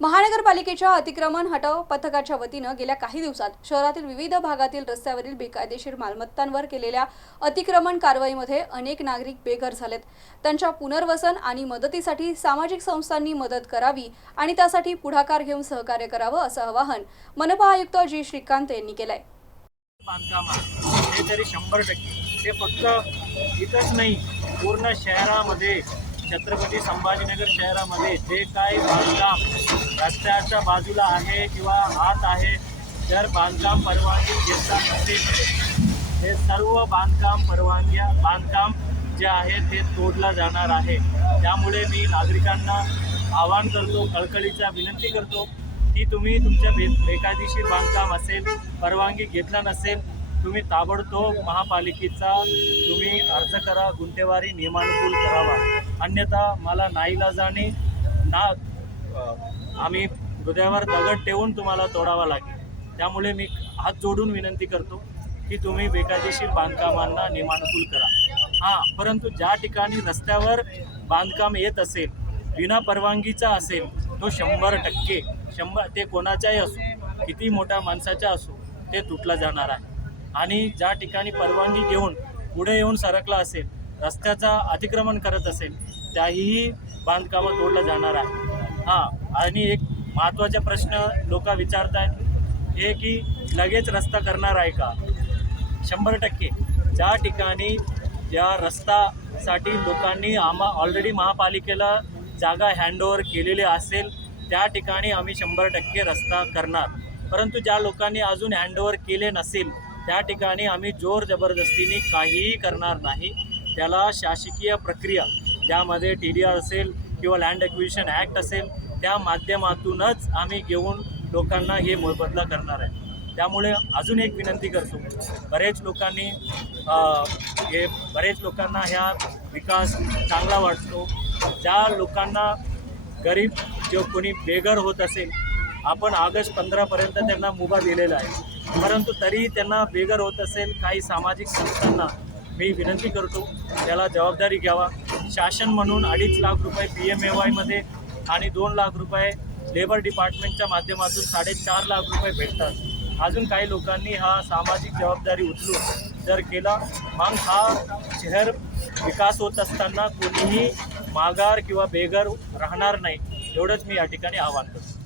महानगरपालिकेच्या अतिक्रमण हटाव पथकाच्या वतीनं गेल्या काही दिवसात शहरातील विविध भागातील रस्त्यावरील बेकायदेशीर मालमत्तांवर केलेल्या अतिक्रमण कारवाईमध्ये अनेक नागरिक बेघर झालेत. त्यांच्या पुनर्वसन आणि मदतीसाठी सामाजिक संस्थांनी मदत करावी आणि त्यासाठी पुढाकार घेऊन सहकार्य करावं असं आवाहन मनपा आयुक्त जी श्रीकांत यांनी केलंय. हे तरी शंभर टक्के. ते फक्त इथंच नाही पूर्ण शहरामध्ये छत्रपती संभाजीनगर शहरामध्ये जे काय बांधकाम रस्त्याच्या बाजूला आहे किंवा आत आहे तर बांधकाम परवानगी घेतला नसेल हे सर्व बांधकाम परवानग्या बांधकाम जे आहे ते तोडलं जाणार आहे. त्यामुळे मी नागरिकांना आवाहन करतो कळकळीचा विनंती करतो की तुम्ही तुमच्या बे बेकायदेशीर बांधकाम असेल परवानगी घेतला नसेल तुम्ही ताबडतोब महापालिकेचा तुम्ही अर्ज करा गुंठेवारी नियमानुकूल करावा. अन्यथा मला नाईलाजाने ना आम्ही हृदयावर दगड ठेवून तुम्हाला तोडावा लागेल. त्यामुळे मी हात जोडून विनंती करतो की तुम्ही बेकायदेशीर बांधकामांना नियमानुकूल करा. हां परंतु ज्या ठिकाणी रस्त्यावर बांधकाम येत असेल विना परवानगीचा असेल तो शंभर टक्के शंभर ते कोणाचाही असो किती मोठ्या माणसाचा असो ते तुटला जाणार आहे. आणि ज्या ठिकाणी परवानगी घेऊन पुढे येऊन सरकला असेल रस्त्याचा अतिक्रमण करत असेल त्याही बांधकामं तोडलं जाणार आहे. हां आणि एक महत्त्वाचा प्रश्न लोक विचारत आहेत हे की लगेच रस्ता करणार आहे का? शंभर टक्के. ज्या ठिकाणी या रस्तासाठी लोकांनी आम्हा ऑलरेडी महापालिकेला जागा हँडओव्हर केलेली असेल त्या ठिकाणी आम्ही शंभर टक्के रस्ता करणार. परंतु ज्या लोकांनी अजून हँडओव्हर केले नसेल त्या ठिकाणी आम्ही जोर जबरदस्तीने काहीही करणार नाही. त्याला शासकीय प्रक्रिया ज्यामध्ये टी डी आर असेल किंवा लँड ॲक्विजिशन ॲक्ट असेल त्या माध्यमातूनच आम्ही घेऊन लोकांना हे मोबदला करणार आहे. त्यामुळे अजून एक विनंती करतो बरेच लोकांनी हे बरेच लोकांना ह्या विकास चांगला वाटतो. ज्या लोकांना गरीब जो कोणी बेघर होत असेल आपण ऑगस्ट पंधरापर्यंत त्यांना मुभा दिलेला आहे. परंतु तरीही त्यांना बेघर होत असेल काही सामाजिक संस्थांना मी विनंती करतो त्याला जबाबदारी घ्यावा. शासन म्हणून अडीच लाख रुपये पी एम ए वायमध्ये आणि दोन लाख रुपये लेबर डिपार्टमेंटच्या माध्यमातून साडेचार लाख रुपये भेटतात. अजून काही लोकांनी हा सामाजिक जबाबदारी उचलून जर केला मग हा शहर विकास होत असताना कोणीही माघार किंवा बेघर राहणार नाही एवढंच मी या ठिकाणी आवाहन करतो.